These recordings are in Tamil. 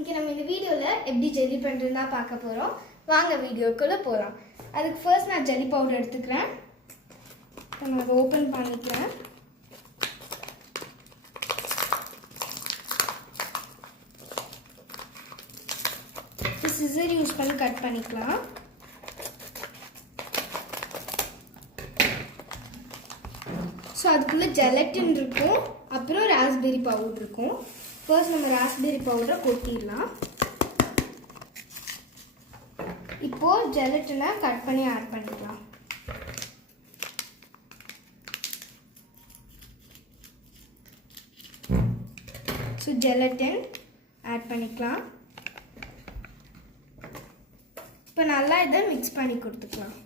இன்னைக்கு நம்ம இந்த வீடியோவில் எப்படி ஜெல்லி பண்ணுறதுனா பார்க்க போகிறோம். வாங்க வீடியோக்குள்ளே போகலாம். அதுக்கு ஃபர்ஸ்ட் நான் ஜெல்லி பவுடர் எடுத்துக்கிறேன். நம்ம அதை ஓப்பன் பண்ணிக்கிறேன். சிசர் யூஸ் பண்ணி கட் பண்ணிக்கலாம். ஸோ அதுக்குள்ளே ஜெலட்டின் இருக்கும், அப்புறம் ராஸ்பெரி பவுடர் இருக்கும். ஃபர்ஸ்ட் நம்ம ராஸ்பெரி பவுடரை கொட்டிடலாம். இப்போது ஜெலட்டினை கட் பண்ணி ஆட் பண்ணிக்கலாம். ஸோ ஜெலட்டின் ஆட் பண்ணிக்கலாம். இப்போ நல்லா இதை மிக்ஸ் பண்ணி கொடுத்துக்கலாம்.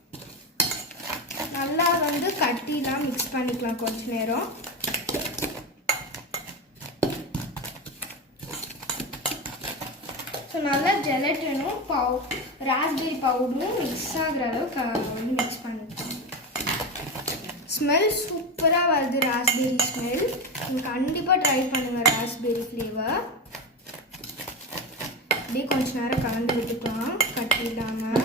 நல்லா கட்டிலாம் மிக்ஸ் பண்ணிக்கலாம் கொஞ்ச நேரம். ஸோ நல்லா ஜெலட்டினும் ராஸ்பெரி பவுடரும் மிக்ஸ் ஆகிற அளவுக்கு மிக்ஸ் பண்ணிக்கலாம். ஸ்மெல் சூப்பராக வருது, ராஸ்பெரி ஸ்மெல். நீங்கள் கண்டிப்பாக ட்ரை பண்ணுங்கள் ராஸ்பெரி ஃப்ளேவர். அப்படியே கொஞ்ச நேரம் கலந்து விட்டுக்கலாம் கட்டிடாமல்.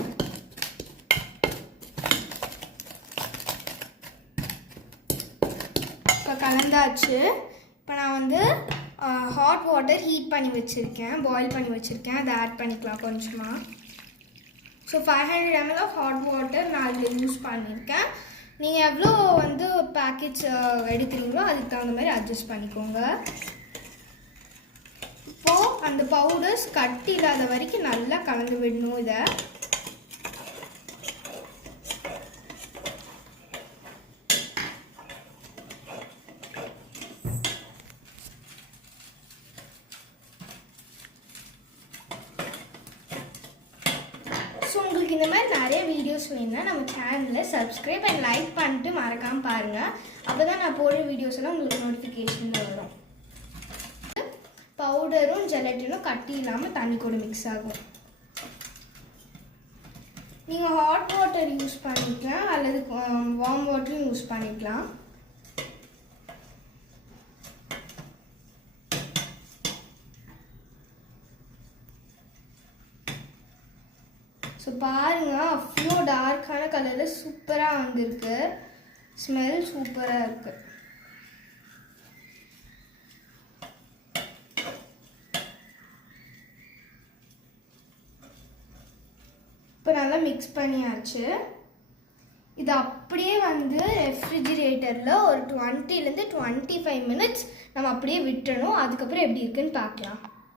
இப்போ கலந்தாச்சு. இப்போ நான் ஹாட் வாட்டர் ஹீட் பண்ணி வச்சுருக்கேன், பாயில் பண்ணி வச்சுருக்கேன். அதை ஆட் பண்ணிக்கலாம் கொஞ்சமாக. So 500 ml of hot water நான் அதில் யூஸ் பண்ணியிருக்கேன். நீங்கள் எவ்வளோ பேக்கெட்ஸ் எடுக்கிறீங்களோ அதுக்கு தகுந்த மாதிரி அட்ஜஸ்ட் பண்ணிக்கோங்க. இப்போது அந்த பவுடர்ஸ் கட்டி இல்லாத வரைக்கும் நல்லா கலந்து விடணும். இதை ஸோ உங்களுக்கு இந்த மாதிரி நிறைய வீடியோஸ் வேணும்னா நம்ம சேனலில் சப்ஸ்கிரைப் அண்ட் லைக் பண்ணிட்டு மறக்காமல் பாருங்கள். அப்போ தான் நான் போடுற வீடியோஸ் எல்லாம் உங்களுக்கு நோட்டிஃபிகேஷனில் வரும். பவுடரும் ஜெலட்டினும் கட்டி இல்லாமல் தண்ணி கூட மிக்ஸ் ஆகும். நீங்கள் ஹாட் வாட்டர் யூஸ் பண்ணிக்கலாம் அல்லது வார்ம் வாட்டரும் யூஸ் பண்ணிக்கலாம். ஸோ பாருங்கள், அவ்வளோ டார்க்கான கலரில் சூப்பராக வந்திருக்கு. ஸ்மெல் சூப்பராக இருக்குது. இப்போ நல்லா மிக்ஸ் பண்ணியாச்சு. இது அப்படியே ரெஃப்ரிஜிரேட்டரில் ஒரு 20 to 25 minutes நம்ம அப்படியே விட்டுறணும். அதுக்கப்புறம் எப்படி இருக்குன்னு பார்க்கலாம்.